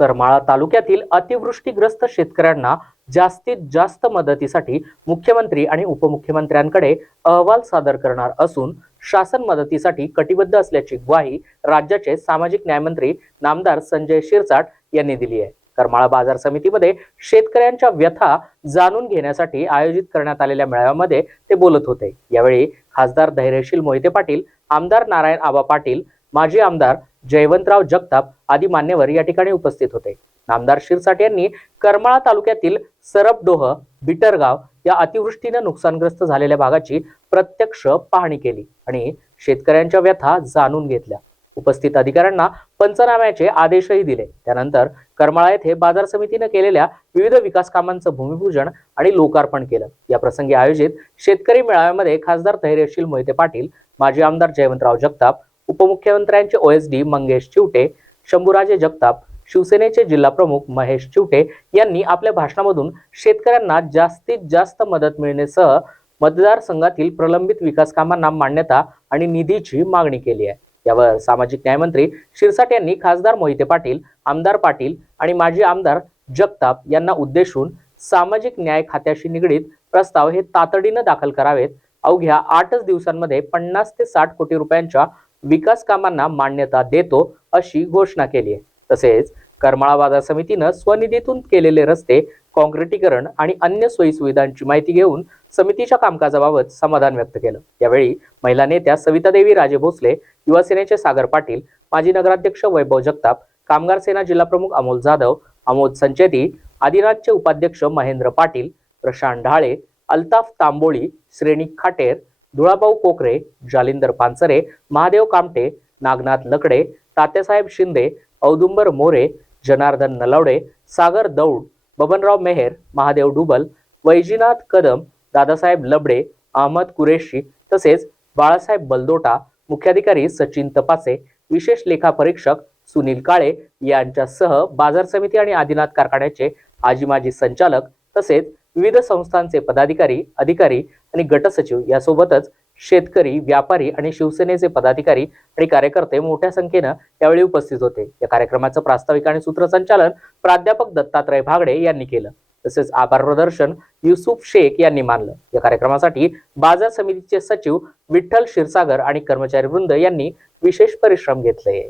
करमाळा तालुक्यातील अतिवृष्टीग्रस्त शेतकऱ्यांना जास्तीत जास्त मदतीसाठी मुख्यमंत्री आणि उपमुख्यमंत्र्यांकडे अहवाल सादर करणार असून शासन मदतीसाठी कटिबद्ध असल्याची ग्वाही राज्याचे सामाजिक न्यायमंत्री नामदार संजय शिरसाट यांनी दिली आहे. करमाळा बाजार समितीमध्ये शेतकऱ्यांच्या व्यथा जाणून घेण्यासाठी आयोजित करण्यात आलेल्या मेळाव्यामध्ये ते बोलत होते. यावेळी खासदार धैर्यशील मोहिते पाटील आमदार नारायण आबा पाटील माजी आमदार जयवंतराव जगताप आदी मान्यवर या ठिकाणी उपस्थित होते. नामदार शिरसाट यांनी करमाळा तालुक्यातील सरपडोह बिटरगाव या अतिवृष्टीनं नुकसानग्रस्त झालेल्या भागाची प्रत्यक्ष पाहणी केली आणि शेतकऱ्यांच्या व्यथा जाणून घेतल्या. उपस्थित अधिकाऱ्यांना पंचनाम्याचे आदेशही दिले. त्यानंतर करमाळा येथे बाजार समितीनं केलेल्या विविध विकास कामांचं भूमिपूजन आणि लोकार्पण केलं. या प्रसंगी आयोजित शेतकरी मेळाव्यामध्ये खासदार धैर्यशील मोहिते पाटील माजी आमदार जयवंतराव जगताप उपमुख्यमंत्र्यांचे ओएसडी मंगेश चिवटे शंभूराजे जगताप शिवसेनेचे जिल्हाप्रमुख महेश चिवटे यांनी आपल्या भाषणामधून शेतकऱ्यांना जास्तीत जास्त मदत मिळण्यासह मतदारसंघातील प्रलंबित विकास कामांना मान्यता आणि निधीची मागणी केली आहे. यावर सामाजिक न्यायमंत्री शिरसाट यांनी खासदार मोहिते पाटील आमदार पाटील आणि माजी आमदार जगताप यांना उद्देशून सामाजिक न्याय खात्याशी निगडीत प्रस्ताव हे तातडीनं दाखल करावेत. अवघ्या आठच दिवसांमध्ये पन्नास ते साठ कोटी रुपयांच्या विकास कामांना मान्यता देतो अशी घोषणा केली आहे. तसेच करमाळा बाजार समितीनं स्वनिधीतून केलेले रस्ते काँक्रिटीकरण आणि अन्य सोयी सुविधांची माहिती घेऊन समितीच्या कामकाजाबाबत समाधान व्यक्त केलं. यावेळी महिला नेत्या सवितादेवी राजे भोसले युवा सेनेचे सागर पाटील माजी नगराध्यक्ष वैभव जगताप कामगार सेना जिल्हाप्रमुख अमोल जाधव अमोद संचेती आदिनाथचे उपाध्यक्ष महेंद्र पाटील प्रशांत ढाळे अल्ताफ तांबोळी श्रेणी खाटेर धुळाभाऊ कोकरे जालिंदर पानसरे महादेव कामटे नागनाथ लकडे तात्यासाहेब शिंदे औदुंबर मोरे जनार्दन नलावडे सागर दौड बबनराव मेहेर महादेव डुबल वैजीनाथ कदम दादासाहेब लबडे अहमद कुरेशी तसेच बाळासाहेब बलदोटा मुख्याधिकारी सचिन तपासे विशेष लेखा परीक्षक सुनील काळे यांच्यासह बाजार समिती आणि आदिनाथ कारखान्याचे आजी माजी संचालक तसेच विविध संस्थांचे पदाधिकारी अधिकारी आणि गटसचिव यासोबतच शेतकरी व्यापारी आणि शिवसेनेचे पदाधिकारी आणि कार्यकर्ते मोठ्या संख्येनं यावेळी उपस्थित होते. या कार्यक्रमाचं प्रास्ताविक आणि सूत्रसंचालन प्राध्यापक दत्तात्रय भागडे यांनी केलं. तसेच आभार प्रदर्शन युसुफ शेख यांनी मानलं. या कार्यक्रमासाठी बाजार समितीचे सचिव विठ्ठल क्षीरसागर आणि कर्मचारी वृंद यांनी विशेष परिश्रम घेतले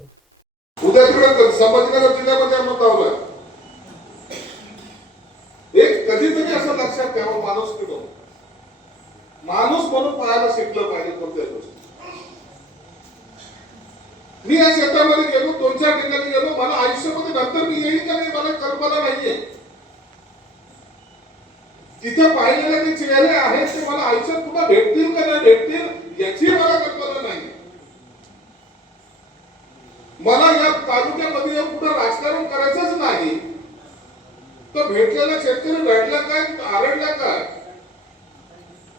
उद्या तिकडे संभाजीनगर जिल्ह्यामध्ये आम्ही लावलाय एक कधीतरी असं लक्षात ठेवा माणूस किडो माणूस म्हणून पाहायला शिकलं पाहिजे कोणत्या गोष्टी. मी या शेतामध्ये गेलो दोन चार ठिकाणी गेलो मला आयुष्यामध्ये नंतर मी येईल का नाही मला कल्पना नाहीये. तिथे पाहिलेले जे चेहरे आहेत ते मला आयुष्यात पुन्हा भेटतील का नाही भेटतील याची मला कल्पना नाही मला या तालुक्यामध्ये कुठं राजकारण करायचंच नाही तो भेटलेला शेतकरी रडला काय? आरडला काय?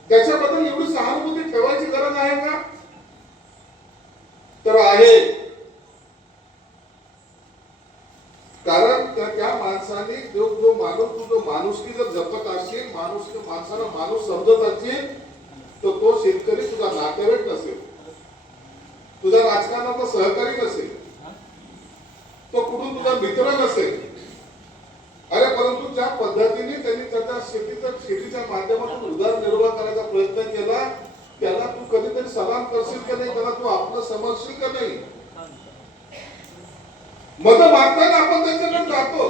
त्याच्याबद्दल एवढी सहानुभूती ठेवायची गरज आहे का? तर आहे. कारण त्या त्या माणसाने जो जो माणूस तू जो माणुसकी जर जपत असशील माणूस माणसाला माणूस समजत असशील तर तो शेतकरी तुझा नातेवाईक नसेल. तुझा राजकारणाचा सहकारी नसेल. तो कुठून तुझा मित्र नसेल अरे परंतु ज्या पद्धतीने त्यांनी त्याच्या शेतीचा शेतीच्या माध्यमातून उदरनिर्वाह करायचा प्रयत्न केला. त्याला तू कधीतरी सलाम करशील का नाही? त्याला तू आपलं समजशील का नाही? मत मागताना आपण त्यांच्याकडे जातो.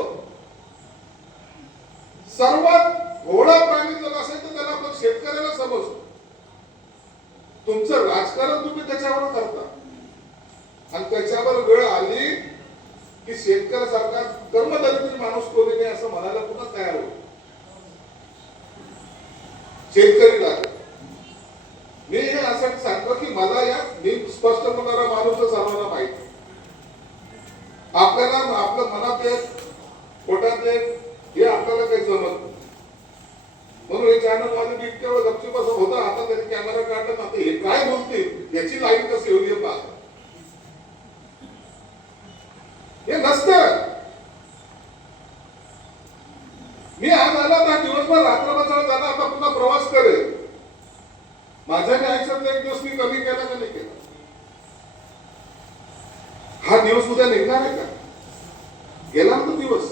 सर्वात घोडा प्राणी जर असेल तर त्याला आपण शेतकऱ्याला समजतो. तुमचं राजकारण तुम्ही त्याच्यावर करता. आणि त्याच्यावर वेळ आली की शेतकऱ्यासारखा कर्मदरिद्री माणूस कोणी नाही असं म्हणायला पुन्हा तयार होईल शेतकरी लागेल मी हे यासाठी सांगतो की मला या मी स्पष्ट बोलणारा माणूस तर सर्वांना माहिती आपल्याला आपल्या मनात एक पोटात एक हे आपल्याला काही जमत नाही. म्हणून हे चॅनल माझे मी इतक्या वेळ गपचूप असं होतं आता तरी कॅमेरा काढला ना आता हे काय बोलतील याची लाईन कशी होईल हे पहा हे नसतं मी आज आला ना दिवसभर रात्रभर जाणार आता पुन्हा प्रवास करेल माझ्या आयुष्यात एक दिवस मी कमी केला का नाही केला हा दिवस उद्या निघणार आहे का गेला ना तो दिवस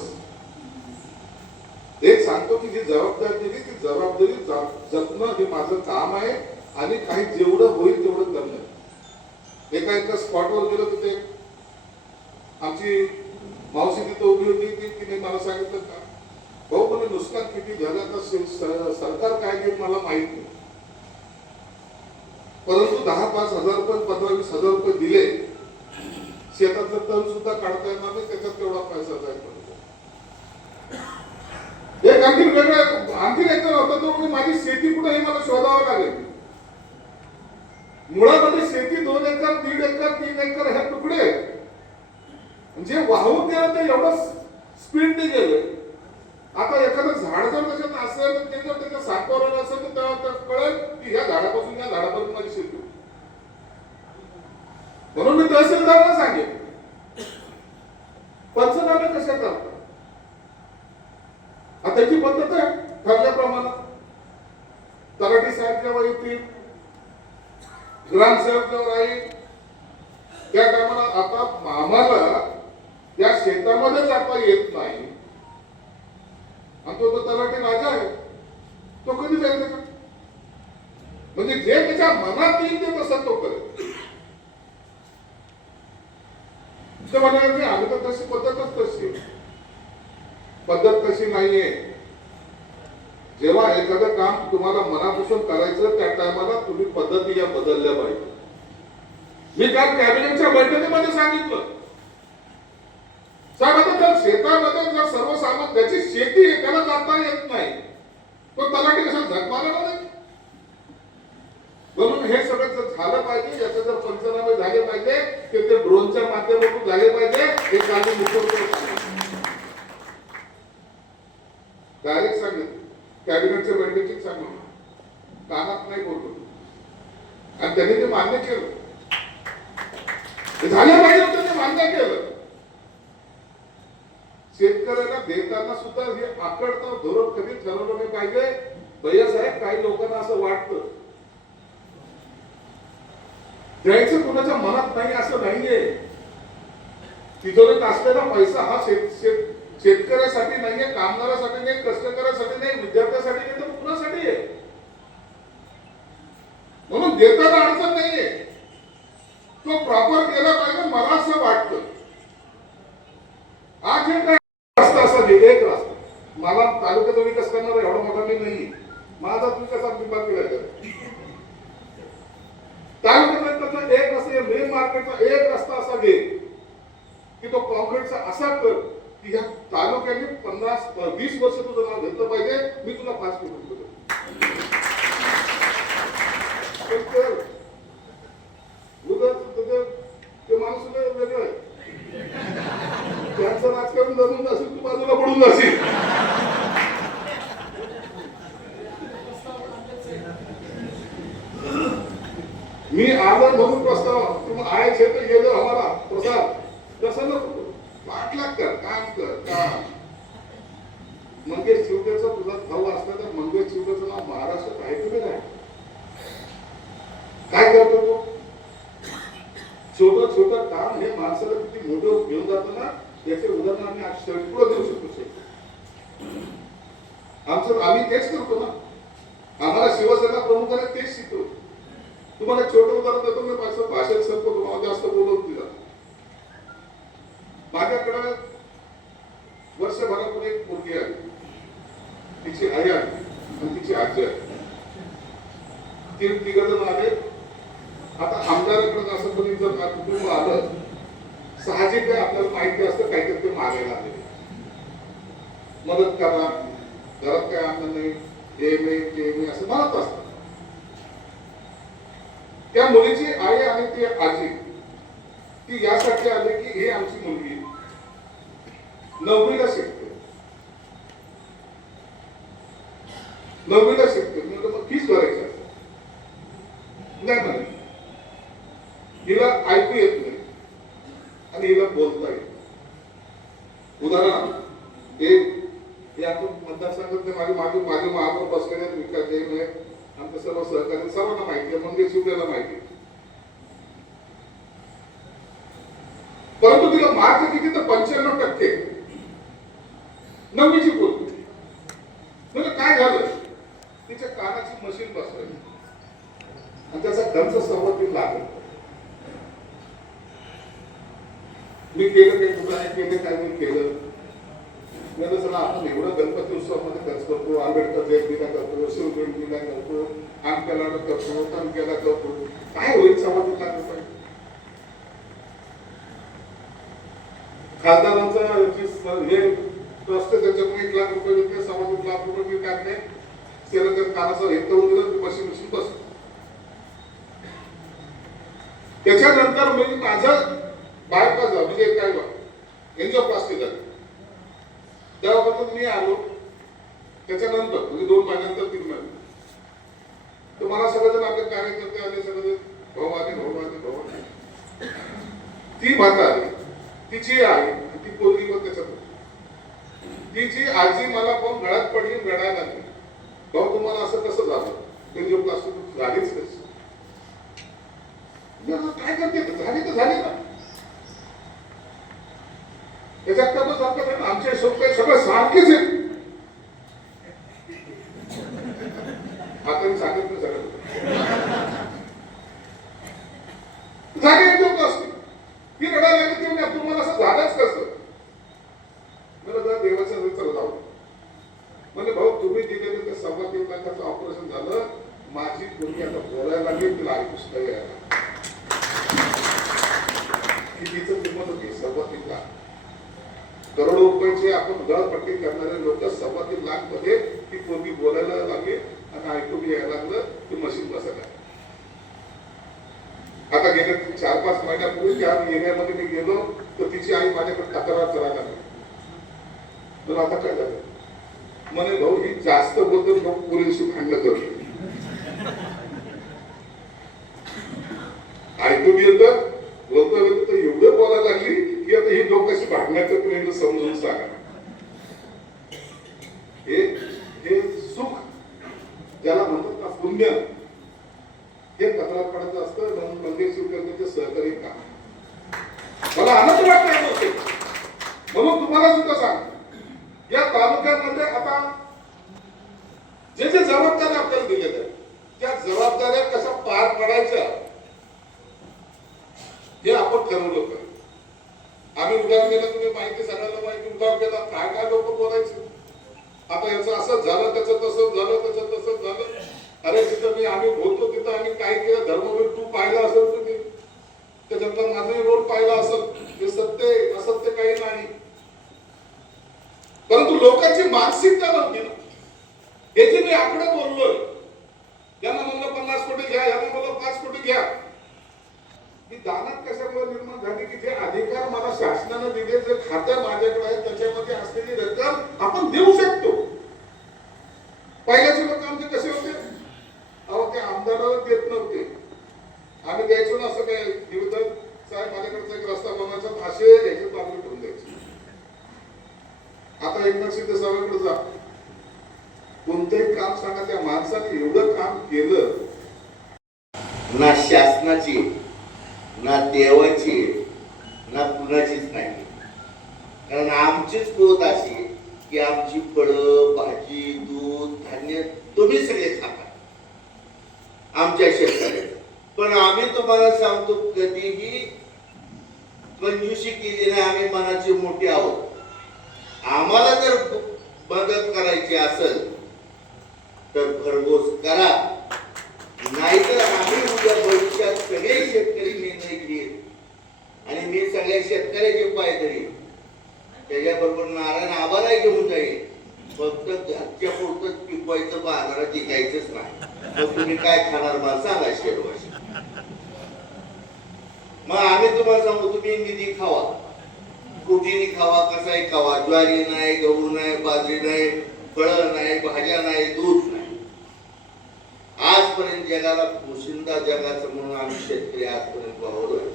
एक सांगतो की जी जबाबदारी दिली ती जबाबदारी ज- जपणं हे माझं काम आहे आणि काही जेवढं होईल तेवढं करणं एका एका स्पॉटवर गेलो तिथे आमची मावशी तिथे उभी होती ती तिने मला सांगितलं का भाऊ पण नुकसान किती झालं तर सरकार काय देईल मला माहीत नाही. परंतु दहा पाच हजार रुपये पंधरा वीस हजार रुपये दिले. शेतातलं तण सुद्धा काढता येणार नाही त्याच्यात तेवढा पैसा जाईल एक आणखी वेगळं आणखी एक होता तो म्हणजे माझी शेती कुठे हे मला शोधावं लागेल. मुळामध्ये शेती दोन एकर दीड एकर तीन एकर हे तुकडे. म्हणजे जे वाहून गेलं ते एवढं स्पीडने गेलं. आता एखादं झाड जर त्याच्यात असेल तर ते जर त्याच्या सातबाराला असेल तर तेव्हा कळेल की ह्या झाडापासून या झाडापर्यंत माझी शेती म्हणून मी तहसीलदारांना सांगेन पंचनामे कसे करतात? आता त्याची पद्धत आहे ठरल्याप्रमाणे तलाठी साहेब जेव्हा येतील ग्रामसेवक जेव्हा राहील त्या टायमाला आता आम्हाला या शेतामध्ये जाता येत नाही. आणि तो तो तलाठी राजा आहे तो कधी जाईल का म्हणजे जे त्याच्या मनात येईल ते तसं तो करेल. म्हणायला की आम्ही तर तशी पद्धतच तशी पद्धत तशी नाहीये. जेव्हा एखादं काम तुम्हाला मनापासून करायचं त्या टायमाला तुम्ही पद्धती या बदलल्या पाहिजे. मी काल कॅबिनेटच्या बैठकीमध्ये सांगितलं. साहेब आता जर शेतामध्ये जर सर्वसामान्य त्याची शेती आहे त्याला जाता येत नाही तो तलाठी कशा झक मारला नाही म्हणून हे सगळं जर झालं पाहिजे याचे जर पंचनामे झाले पाहिजे ते ते ड्रोनच्या माध्यमातून झाले पाहिजे हे काही मुख्यमंत्री डायरेक्ट सांगितलं कॅबिनेटच्या बैठकीत सांगितलं कानात नाही बोलतो आणि त्यांनी ते मान्य केलं ते झालं पाहिजे होतं ते मान्य केलं शेतकऱ्याला देताना सुद्धा हे आकडतं धोरण कधी ठरवलं नाही पाहिजे भैया साहेब काही लोकांना असं वाटतं द्यायचं कोणाच्या मनात नाही असं नाहीये तिजोरीत असलेला पैसा हा शेत शेत शेतकऱ्यासाठी नाहीये कामगारासाठी नाही कष्टकऱ्यासाठी नाही विद्यार्थ्यासाठी नाही तर कुणासाठी आहे? म्हणून देताना अडचण नाहीये. तो प्रॉपर केला पाहिजे मला असं वाटतं. आज हे काय रस्ता असा एक रस्ता. मला तालुक्याचा विकास करणार एवढा मोठा मी नाही माझा विकास आमची बाकी तालुक्याचा एक रस्ता मेन मार्केटचा एक रस्ता असा घे की तो कॉन्क्रीटचा असा कर की ह्या तालुक्याने पन्नास वीस वर्ष तुझं नाव घेतलं पाहिजे मी तुला पाच कोटी रुपये ते माणूस वेगळं आहे. त्यांचं राजकारण धरून नसेल तू बाजूला पडून जाशील. मी आदर म्हणून प्रस्ताव तुम आए क्षेत्र गेलो आम्हाला प्रसाद. तसं नको पाठलाग कर काम कर काम. मंगेश शिवकेचा तुझा भाऊ असला तर मंगेश शिवकेचं नाव महाराष्ट्रात ऐकलं नाही? काय करतो तो? छोटं छोटं काम हे माणसाला किती मोठं घेऊन जातं ना याचे उदाहरण आम्ही आज शेवटपुढं देऊ शकतो आमचं आम्ही तेच करतो ना. आम्हाला शिवसेना प्रमुखाने तेच शिकवतो तुम्हाला छोटं उदाहरण देतो मी माझं भाषण संपतो तुम्हाला जास्त बोलवत दिला माझ्याकडे वर्षभरापूर्वी एक मुलगी आली तिची आई आली आणि तिची आजी आली ती तिघ जण आले आता आमदाराकडे असं कोणी जर कुटुंब आलं साहजिक आहे आपल्याला माहिती असतं काहीतरी ते मागायला आले. मदत करा घरात काय आणलं नाही हे नाही ते नाही असं म्हणत असत त्या मुलीची आई आणि ती आजी ती यासाठी आले की हे आमची मुलगी नववीला शिकते. नववीला शिकते मी म्हटलं, मग फीस भरायची असेल. नाही म्हणे हिला ऐकू येत नाही आणि हिला बोलता येत उदाहरण हे हे आपण मतदारसंघातले माझे मागे माझे महापौर बसलेले आहेत, विकास जैन आहेत आमचे सर्व सहकारी सर्वांना माहिती आहे मंगेश शिवलेला माहिती आहे परंतु तिला मार्क किती तर पंच्याण्णव टक्के नववीची पोरगी म्हणजे काय झालं तिच्या कानाची मशीन बसवली आणि त्याचा खर्च सव्वा तीन लाख रुपये. मी केलं काही दुकाने केले केलं. मी सगळं आपण एवढं गणपती उत्सवामध्ये खर्च करतो आंबेडकर जयंतीला करतो शिवजयंतीला करतो आमक्याला करतो तमक्याला करतो. काय होईल समाजात लागत खासदारांचं हे ट्रस्ट त्याच्यातून एक लाख रुपये देते सव्वा दोन लाख रुपये मी काढले. त्याला त्या कानाचं हे करून दिलं ती मशीन मशीन बस त्याच्यानंतर म्हणजे माझं बायपास म्हणजे काय बा एन्जिओप्लास्टी झाली तेव्हापासून मी आलो. त्याच्यानंतर म्हणजे दोन महिन्यानंतर तीन महिने. तर मला सगळेजण आपले कार्यकर्ते आले सगळे भाऊ आले भाऊ आले भाऊ आले. ती माता आली तिची आई ती पोरगी पण त्याच्यात तिची आजी मला पण गळ्यात पडली रडायला लागली. भाऊ तुम्हाला असं कसं झालं? एन्जिओप्लास्टी झालीच कशी काय करते? झाली तर झाली ना. त्याच्यात तर बस आपलं काय आमचे हिशोब काही सगळं सारखेच आहेत. आता मी सांगितलं सगळं. जागे एन्जिओप्लास्टी ती रडायला लागली ती म्हणे, तुम्हाला असं झालंच कसं मला जरा देवाच्या चला जाऊ म्हणजे भाऊ तुम्ही दिलेलं ते सव्वा तीन लाखाचं ऑपरेशन झालं माझी पोरगी आता बोलायला लागली तिला ऐकूच नाही यायला की तिचं किंमत होती सव्वा तीन लाख करोडो रुपयाचे आपण गळपट्टी करणारे लोक सव्वा तीन लाखमध्ये ती पोरगी बोलायला लागली आणि ऐकून यायला लागलं ती मशीन बसायला लागली. आता गेल्या चार पाच महिन्यापूर्वी त्या एरियामध्ये मी गेलो तर तिची आई माझ्याकडे तक्रार करायला लागली तर आता काय झालं म्हणे भाऊ ही जास्त बोलतो लोक पोलिसशी भांडणं करतो ऐकून येत बोलतो येतं तर एवढं बोलायला लागली की आता ही लोक कशी भांडणं करतील हे समजून सांगा हे हे सुख ज्याला म्हणतात ना पुण्य हे तक्रार पडायचं असतं म्हणून मंदिर शिवकर्मीचे सहकारी काम मला आनंद वाटतोय म्हणून तुम्हाला सुद्धा सांग या तालुक्यामध्ये आता जे जे जबाबदाऱ्या आपल्याला दिलेल्या आहेत त्या जबाबदाऱ्या कशा पार पडायच्या हे आपण ठरवलं पाहिजे आम्ही उदाहरण दिलं तुम्ही माहिती सगळ्यांना माहिती उदाहरण केला काय काय लोक बोलायचे आता याचं असं झालं त्याचं तसं झालं त्याचं तसं झालं अरे तिथं मी आम्ही बोलतो तिथं आम्ही काय केलं धर्मवीर तू पाहिला असेल तुम्ही त्याच्यातला माझाही रोल पाहिला असेल हे सत्य आहे, असत्य काही नाही परंतु लोकांची मानसिकता नव्हती ना हे जे मी आकडे बोललोय यांना म्हणलं पन्नास कोटी घ्या यांना म्हणलं पाच कोटी घ्या. ही दानात कशामुळे निर्माण झाली की जे अधिकार मला शासनानं दिले जे खातं माझ्याकडे आहे त्याच्यामध्ये असलेली रक्कम आपण देऊ शकतो. पहिल्याचे लोक आमचे कसे होते? अहो ते आमदाराला देत नव्हते. आम्ही द्यायचो ना असं काही निवेदन. साहेब माझ्याकडचा एक रस्ता बनवायचा असे याचे मागणी आता एकनाथ शिंदे साहेबांकडे जा. कोणतंही काम सांगा त्या माणसाने एवढं काम केलं. ना शासनाची ना देवाची ना कुणाचीच नाही. कारण आमचीच पोत अशी की आमची फळं भाजी दूध धान्य तुम्ही सगळे खाता. आमच्या शेतकऱ्याचं पण आम्ही तुम्हाला सांगतो कधीही कंजूशी केली नाही आम्ही मनाचे मोठे आहोत. आम्हाला जर मदत करायची असेल तर भरघोस करा. नाहीतर आम्ही उद्या भविष्यात सगळे शेतकरी निर्णय घेईल. आणि मी सगळ्या शेतकऱ्याचे उपाय करीन त्याच्याबरोबर नारायण आबाला घेऊन जाईल. फक्त घरच्या पुरतच पिकवायचं बाजारात विकायचंच नाही. मग तुम्ही काय खाणार मला सांगा शेरवाशी मग आम्ही तुम्हाला सांगू तुम्ही निधी खावा. प्रोटीन खावा कसाही खावा? ज्वारी नाही गहू नाही बाजरी नाही फळं नाही भाज्या नाही दूध नाही. आजपर्यंत जगाला पोशिंदा जगाचं म्हणून आम्ही शेतकरी आजपर्यंत वावरलोय.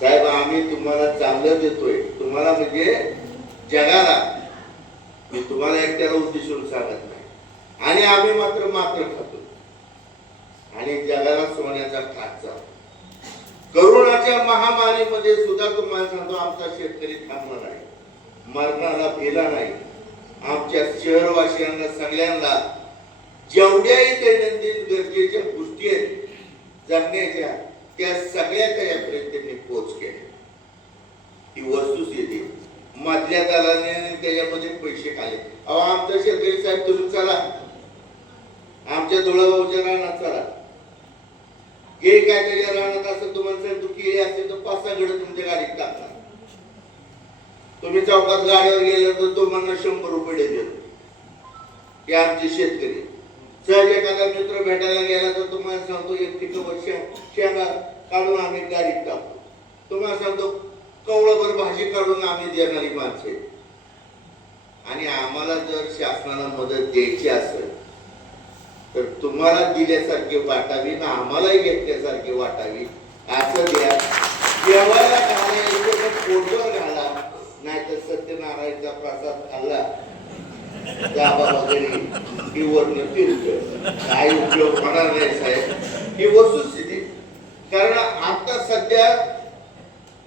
साहेब आम्ही तुम्हाला चांगलं देतोय. तुम्हाला म्हणजे जगाला मी तुम्हाला एकट्याला उद्देशून सांगत नाही. आणि आम्ही मात्र मात्र खातो. आणि जगाला सोन्याचा खाचा करोनाच्या महामारीमध्ये सुद्धा तुम्हाला सांगतो आमचा शेतकरी थांबला नाही. मरणाला भेला नाही. आमच्या शहरवासियांना सगळ्यांना जेवढ्याही दैनंदिन गरजेच्या गोष्टी आहेत जगण्याच्या त्या सगळ्या त्याच्यापर्यंत त्यांनी पोच केले ही वस्तुस्थिती मधल्या दलाने आणि त्याच्यामध्ये पैसे खाले. अहो आमचा शेतकरी साहेब तुम्ही चला. आमच्या धुळाभाऊच्या रानात चला. हे काय त्याच्या रानात असेल तुम्हाला जर दुखी असेल तर पाच सहा गड तुमच्या गाडीत टाकणार तुम्ही चौकात गाडीवर गेला तर तुम्हाला शंभर रुपये देतो हे आमचे शेतकरी सहज एखादा मित्र भेटायला गेला तर तुम्हाला सांगतो एक ठिकाण शेंगा काढून आम्ही गाडीत टाकतो. तुम्हाला सांगतो कवळभर भाजी काढून आम्ही देणारी माणसे आणि आम्हाला जर शासनाला मदत द्यायची असेल तर तुम्हाला दिल्यासारखी वाटावी ना आम्हालाही घेतल्यासारखी वाटावी. असं द्या जेवायला घालायचं पोटवर घाला. नाहीतर सत्यनारायणचा प्रसाद खाल्ला. गाभा वगैरे. ही वर्ण फिरत काही उपयोग होणार नाही साहेब. ही वस्तुस्थिती कारण आता सध्या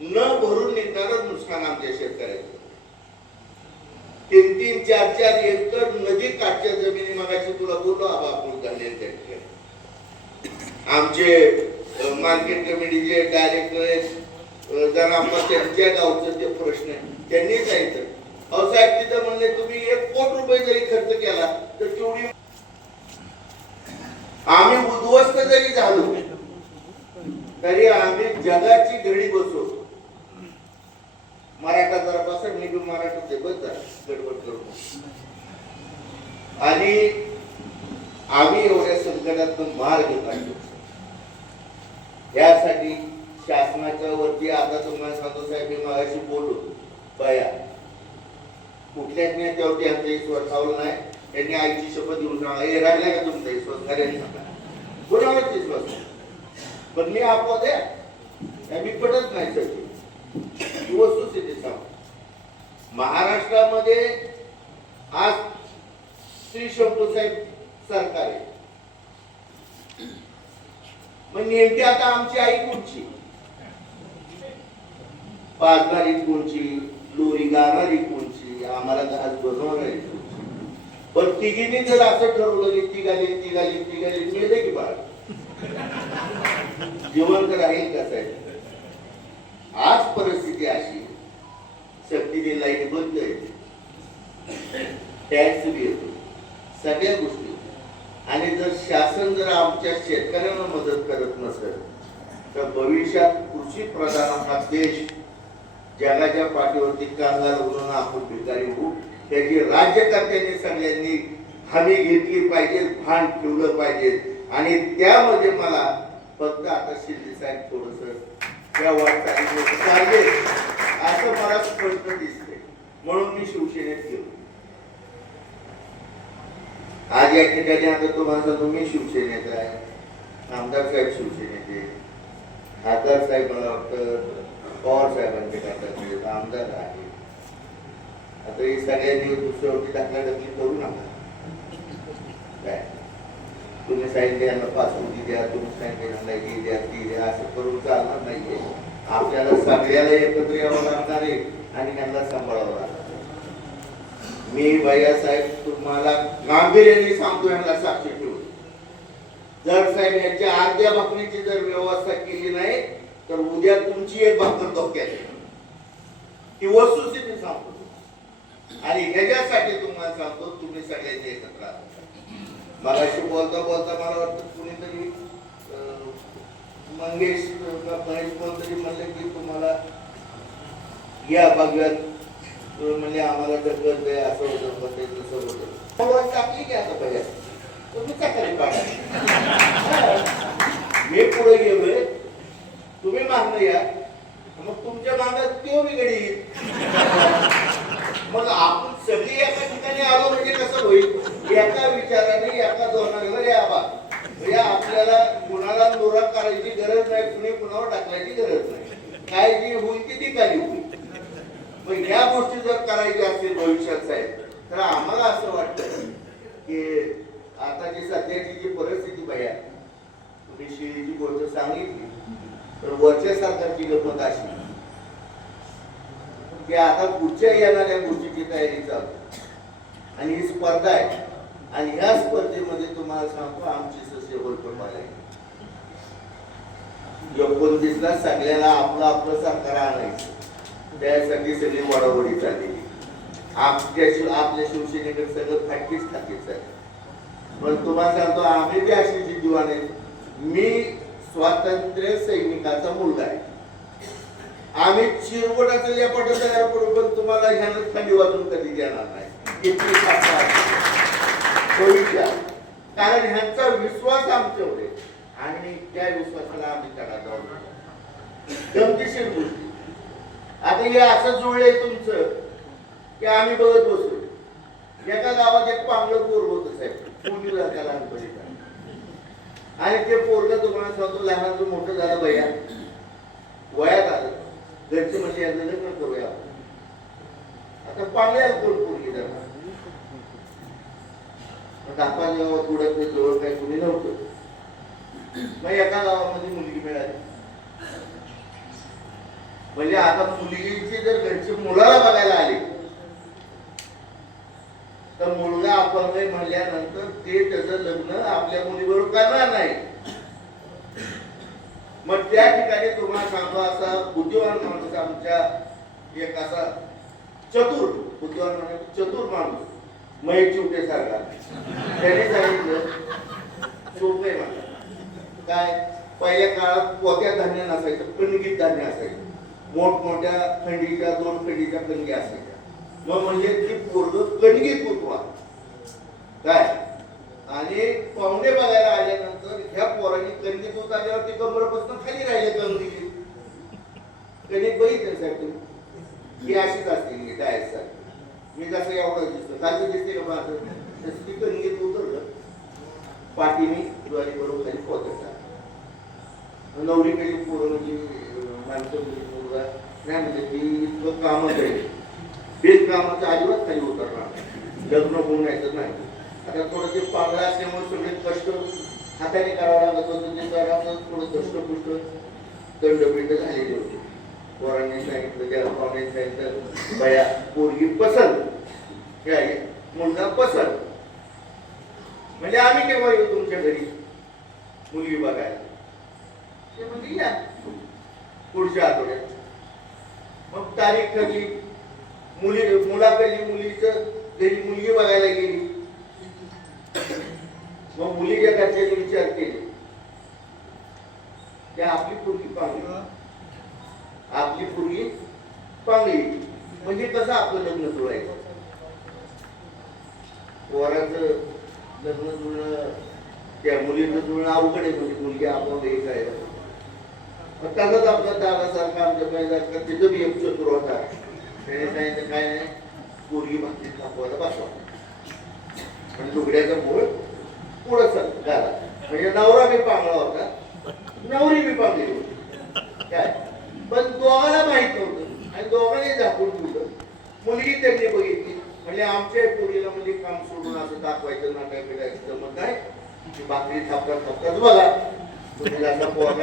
न भरून निघणार नुकसान आमच्या शेतकऱ्याचं. तीन तीन चार चार एकर नदी काठच्या जमिनी मागायची तुला बोललो आबा आपण झाले त्यांचे. आमचे मार्केट कमिटीचे डायरेक्टर जरा आम्हाला त्यांच्या गावचं ते प्रश्न आहे. त्यांनी जायचं अहो साहेब तिथं म्हणले तुम्ही एक कोट रुपये जरी खर्च केला तर तेवढी आम्ही उद्ध्वस्त जरी झालो तरी आम्ही जगाची घडी बसवतो. मराठा जरा बसा मी बी मराठा आहे बस गडबड करू आणि आम्ही एवढ्या संकटातून मार्ग काढलो यासाठी शासनाच्या वरती आता तुम्हाला सांगतो साहेब मी मागाशी बोलू बया. कुठल्याच नेत्यावरती आमचा ईश्वर ठेवला नाही. त्यांनी आईची शपथ घेऊन सांगा हे राहिला का तुमचा ईश्वर खऱ्याने सांगा. कोणावरच विश्वास पण मी अपवाद आहे मी पटत नाही सर ही वस्तुस्थिती सांग महाराष्ट्रामध्ये आज श्री शंभूसाहेब सरकार आहे. मग नेमकी आता आमची आई कुठची पाजणारी कोणची? लोरी गाणारी कोणची? आम्हाला घास बनवणारी पण तिघींनी जर असं ठरवलं की तिघाली तिघाली तिघाली मिळते की बाळ? जिवंत राहील कसं आहे आज परिस्थिती अशी सक्तीची लाइट बंद येते टॅक्स बी येतो. सगळ्या गोष्टी. आणि जर शासन जर आमच्या शेतकऱ्यांना मदत करत नसेल तर भविष्यात कृषी प्रधान हा देश जगाच्या पाठीवरती कामगार म्हणून आपण भिकारी होऊ. त्याची राज्यकर्त्यांनी सगळ्यांनी हमी घेतली पाहिजे भान ठेवलं पाहिजे. आणि त्यामध्ये मला फक्त आता शिंदे साहेब या त्या वाटचालीमध्ये असं मला स्पष्ट दिसते म्हणून मी शिवसेनेत गेलो. आज या ठिकाणी आता तुम्हाला सांगतो मी शिवसेनेचा आहे. आमदार साहेब शिवसेनेचे खासदार साहेब मला वाटतं पवार साहेबांचे खासदार आमदार आहे आता हे सगळ्यांनी दुसऱ्यावरती टाकल्या टाकली करू नका. काय? तुम्ही सांगितले यांना पासबुक द्या तुम्ही सांगितले यांना हे द्या ती द्या असं करून चालणार नाहीये. आपल्याला सगळ्याला एकत्र यावं लागणार आहे आणि यांना सांभाळावं लागणार मी भैयासाहेब तुम्हाला गांभीर्याने सांगतो यांना साक्ष ठेवून. जर साहेब यांच्या अर्ध्या भाकरीची जर व्यवस्था केली नाही तर उद्या तुमची एक भाकर धोक्यात ती वस्तुस्थिती सांगतो. आणि ह्याच्यासाठी तुम्हाला सांगतो तुम्ही सगळ्यांनी एकत्र मला बोलता बोलता मला वाटतं कुणीतरी अं, मंगेश का महेश कोणतरी म्हणले की तुम्हाला या बघूयात तुम्ही म्हणजे आम्हाला ढकल दे असं होतं पण ते तसं होतं. हो, टाकली की आता पहिल्या तुम्ही काय काढा? मी पुढे गेलोय. तुम्ही मागणं या. मग तुमच्या मागत तो बिघडी येईल मग आपण सगळी एका ठिकाणी आलो म्हणजे कसं होईल? एका विचाराने एका धोरणावर या बा. या आपल्याला कुणाला नोरा करायची गरज नाही कुणी कुणावर टाकण्याची गरज नाही. काय जी होईल ती निकाली होईल. मग या गोष्टी जर करायच्या असतील भविष्यात साहेब तर आम्हाला असं वाटतं की आता जी सध्याची जी परिस्थिती भया तुम्ही शिळीची गोष्ट सांगितली तर वरच्या सरकारची गमत अशी. की आता पुढच्या येणाऱ्या गोष्टीची तयारी चालू. आणि ही स्पर्धा आहे. आणि ह्या स्पर्धेमध्ये तुम्हाला सांगतो आमची सस्य होलकर आहे. एकोणतीसला सगळ्याला आपलं आपलं सरकार आणायचं. त्यासाठी सगळी वडावडी झालेली. आपल्या शिव आपल्या शिवसेनेकडे सगळं फाटकीच खातीच आहे. पण तुम्हाला सांगतो आम्ही बी अशी जिद्दीवाने आहे. मी स्वातंत्र्य सैनिकाचा मुलगा आहे. आम्ही चिरवटाचं लेपाट तयार करू पण तुम्हाला ह्यानं थंडी वाजून कधी देणार नाही. इतकी भविष्यात. कारण ह्यांचा विश्वास आमच्यावर आणि त्या विश्वासाला आम्ही तडा जाऊ गमतीशीर गोष्टी. आता हे असं जुळलंय तुमचं की आम्ही बघत बसलो एका गावात एक पांगलं पोर होत साहेब. मुलीला त्या आणि ते पोरग तुम्हाला सांगतो लहान मोठं झालं भैया. वयात आलं. घरचे म्हणजे यांचं लग्न करूया आता पांगल्या कोण पोरगी जाणार दाखवा जेव्हा थोडं ते जवळ काही कुणी नव्हतं. मग एका गावामध्ये मुलगी मिळाली. म्हणजे आता मुलगीची जर घरची मुलाला बघायला आली तर मुलगा अपंग म्हणल्यानंतर ते त्याचं लग्न आपल्या मुलीबरोबर करणार नाही. मग त्या ठिकाणी तुम्हाला सांगतो असा बुद्धिवान माणूस आमच्या एक असा चतुर बुद्धिवान माणूस चतुर माणूस. महेश चिवटे सारखा त्याने सांगितलं सोपं मला काय? पहिल्या काळात पोत्या धान्य नसायचं कणगीत धान्य असायचं. मोठमोठ्या थंडीच्या दोन खंडीच्या कणगी असायच्या. मग म्हणजे ती पोरग कणगीत उठवा काय? आणि पाहुणे बघायला आल्यानंतर ह्या पोरांनी कणगीत आल्यावर ती कमरपासून खाली राहिले कणगी कणिक बघितलं साहेब तुम्ही? ही अशीच असते ही सारखी. मी जसं एवढं दिसतं खाली दिसते का माझं? तसं ती कणगीत उतरलं. पाठीने ज्वारी बरोबर खाली पोहोचायचा नवरीकडे काही पोरं म्हणजे माणसं म्हणजे मुलगा. नाही म्हणजे ती इतकं कामच आहे. बिन कामाचं अजिबात खाली उतरणार लग्न होऊन यायचं नाही. आता थोडं ते पांगळा असल्यामुळे सगळे कष्ट हाताने करावं लागत होतं. ते करावं थोडं कष्ट पुष्ट दंडपिंड झालेली होती. पोरांनी सांगितलं त्या पाहुण्याने सांगितलं बया पोरगी पसंत. हे आहे मुलगा पसंत. म्हणजे आम्ही केव्हा येऊ तुमच्या घरी? मुलगी बघायला. ते म्हणजे या. पुढच्या आठवड्यात. मग तारीख ठरली. मुली मुलाकडली मुलीचं घरी मुलगी बघायला गेली. मग मुलीच्या घरच्याने विचार केले. त्या आपली पूर्वी पांगली आपली पूर्वी पांगली म्हणजे कसं आपलं लग्न जुळायचं पोराचं लग्न जुळणं त्या मुलीचं जुळणं अवघड आहे. म्हणजे मुलगी आपण एक आहे मग तसंच आपल्या दादासारखा आमच्या पहिल्यासारखा तिथं बी एक चतुर होता. त्याने सांगितलं काय नाही पोरगी भाकरी कापवायला बसवा. आणि दुगड्याचं मूळ पुढं सर घाला म्हणजे नवरा बी पांगळा होता नवरी बी पांगली होती. दोघांना माहीत नव्हतं. आणि दोघांनी झाकून ठेवलं. मुलगी त्यांनी बघितली. म्हणजे आमच्या पोरीला म्हणजे काम सोडून असं दाखवायचं ना काय करायचं जमत नाही ती भाकरी थापता थापताच बघा. तुम्ही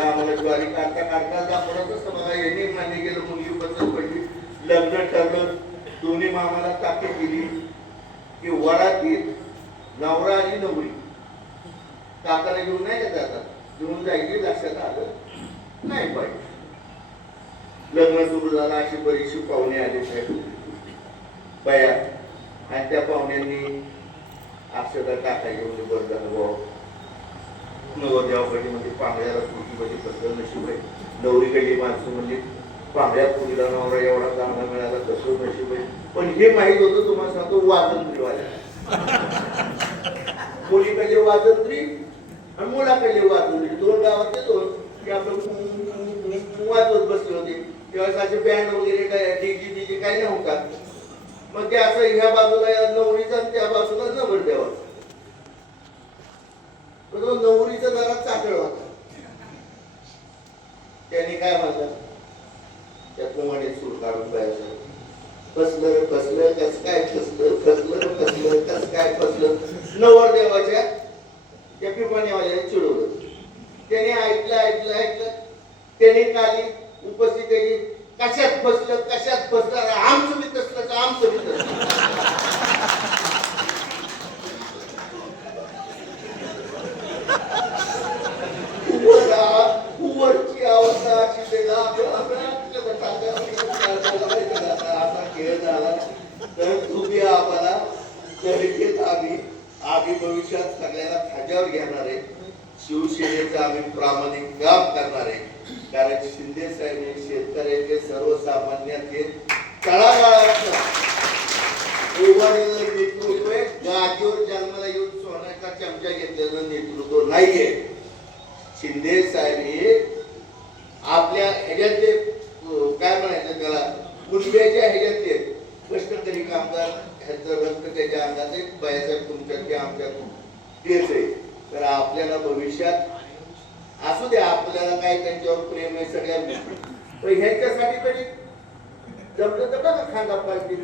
आम्हाला ज्वारी काढता काढता दाखवत असतं बघा. यांनी मान्य केलं मुलगी पसंत पडली. लग्न ठरलं. दोन्ही मामाला ताकीद दिली. की वरातीत नवरा आणि नवरी. काकाला घेऊन नाही का जातात घेऊन जायची लक्षात आलं. नाही पाहिजे. लग्न सुरू झालं अशी बरीचशी पाहुणे आले साहेब. बया. आणि त्या पाहुण्यांनी अक्षता काका घेऊन बरं झालं भाऊ नवरदेवाकडे म्हणजे पांगळ्याला पुरगी म्हणजे कसं नशीब आहे? नवरीकडली माणसं म्हणजे पांगळ्या पुरीला नवरा एवढा चांगला मिळाला कसं नशीब आहे? पण हे माहीत होतं तुम्हाला सांगतो वाजंत्रीवाल्या मुलीकडले वाजंत्री आणि मुलाकडले वाजंत्री. दोन गावातले दोन. की आपलं वाजवत बसले होते. किंवा असे बँड वगैरे काय डीजी बीजी काही नव्हता मग ते असं ह्या बाजूला या नवरीचा आणि त्या बाजूला नवर देवाचा तो नवरीचा जरा चाकळ होता त्याने काय म्हणतात त्या कुमाने सूर काढून पाहिजे फसलं फसलं कस काय फसलं फसलं फसलं कस काय फसलं? नवर देवाच्या त्या पिपाणीवाल्याने चिडवलं. त्याने ऐकलं ऐकलं ऐकलं. त्याने काली उपस्थित आहे कशात बसलं कशात बसलं आमचं मी कसलं आमचं खेळ झाला तर आम्हाला तरीकेत आम्ही आम्ही भविष्यात सगळ्यांना खाज्यावर घेणार आहे. शिवसेनेचा आम्ही प्रामाणिक पण तरी जमलं तर बघा खांदा पाहिजे.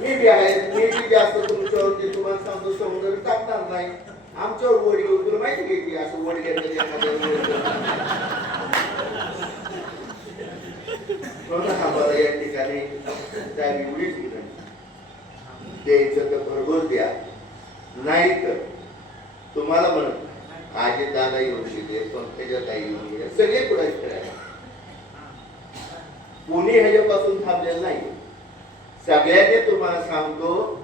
मी बी आहे मी बी जास्त तुमच्यावरती तुम्हाला सांगतो समुद्र टाकणार नाही. आमच्यावर वडी तुला माहिती आहे की असं वडी घेतलं आम्हाला या ठिकाणी त्या निवडीच विनंती द्यायचं तर भरभर द्या. नाही तर तुम्हाला म्हणत आजी दादा येऊन गेले पंकजा येऊन गेले सगळे पुढे करायला कोणी ह्याच्यापासून थांबलेलं नाही. सगळ्यांनी तुम्हाला सांगतो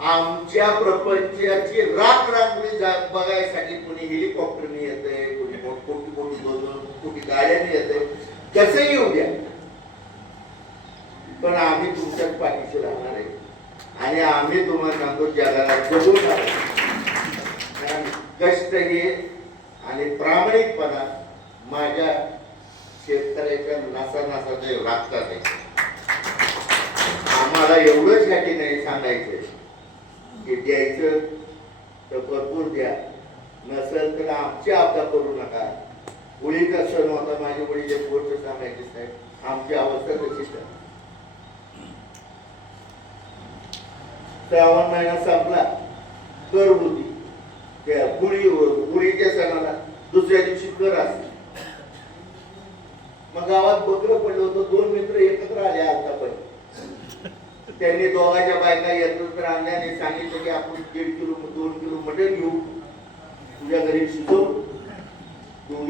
आमच्या प्रपंचाची राख रांगोळी जात बघायसाठी कोणी हेलिकॉप्टरने येतंय कोणी मोठ- कोटी कोटी दोन दोन कोटी गाड्याने येतंय. कसं येऊ द्या. पण आम्ही तुमच्याच पाठीशी राहणार आहे. आणि आम्ही तुम्हाला सांगतो जगाला जगून राहणार कारण कष्ट घेत आणि प्रामाणिकपणा माझ्या शेतकऱ्याच्या नासा नासाचे लागतात आम्हाला एवढंच या ठिकाणी सांगायचं की द्यायचं तर भरपूर द्या. नसेल तर आमची आपदा करू नका. होळीचा सण होता माझे वडील एक गोष्ट सांगायचे साहेब आमची अवस्था तशीच आहे. श्रावण महिना संपला. कर होती त्या पुळी सणाला दुसऱ्या दिवशी कर असते मग गावात बकर पडलं होतं दोन मित्र एकत्र आले आता पण त्यांनी दोघांच्या बायका एकत्र आणल्याने सांगितलं की आपण दीड किलो दोन किलो मटण घेऊ. तुझ्या घरी शिजवू.